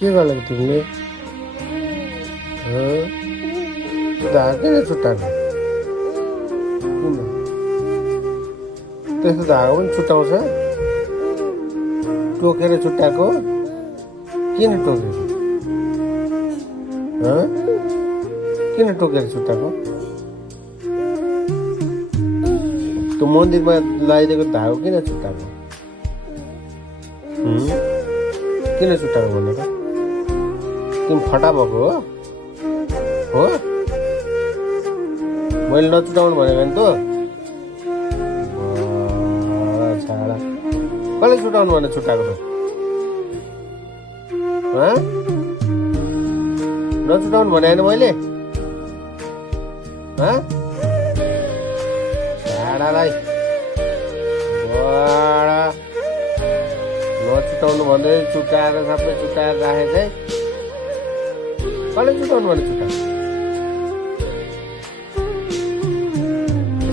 के गर्नु तिमीले धागो किन छुट्टाएको किन त्यस्तो धागो पनि छुट्टाउँछ टोकेर छुट्टाएको किन टोकेको किन टोकेर छुट्टाएको त्यो मन्दिरमा लगाइदिएको धागो किन छुट्टाएको किन छुट्टाएको भन्नु त तिमी फटा भएको हो मैले नछुटाउनु भनेको नि त छाडा कसले छुटाउनु भने छुट्टाएको त नछुटाउनु भने होइन मैले छाडालाई बडा नछुटाउनु भन्दै छुट्याएर सबै छुट्याएर राखेको चाहिँ कसले छुटाउनु भने छुट्याएको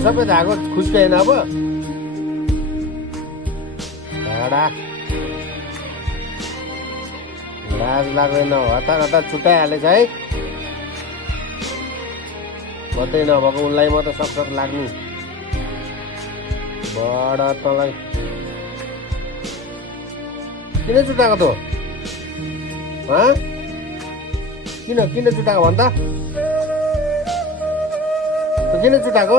सबै धागो खुस्काएन अब छाडा लाज लाग्दैन हतार हतार छुट्याइहालेछ है कतै नभएको उसलाई मात्रै सक्छ लाग्नु बडा तँलाई किन छुट्याएको त किन किन छुट्याएको भन् त किन छुट्याएको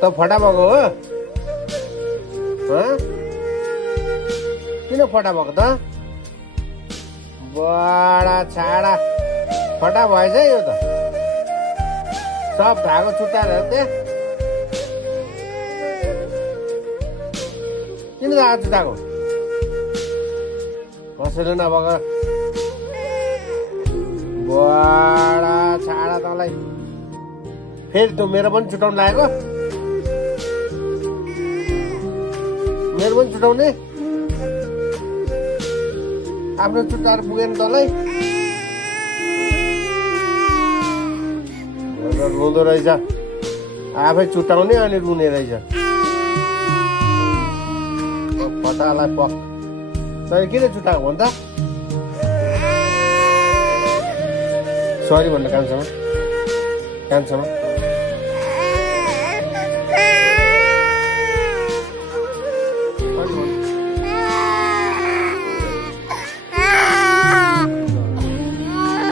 त फटा भएको हो किन फटा भएको त बडा छाडा फटा भएछ यो त सब धागो छुट्याएर त्यहाँ किन धागो छुट्याएको कसैले नभएको बडा छाडा तँलाई फेरि तँ मेरो पनि छुट्याउनु लागेको मेरो पनि छुट्याउने आफ्नो छुट्टाएर पुगेन तँलाई रुँदो रहेछ आफै छुट्याउने अनि रुने रहेछ फटालाई पक तैँले किन छुट्याएको भन् त सरी भन्नु कान्छामा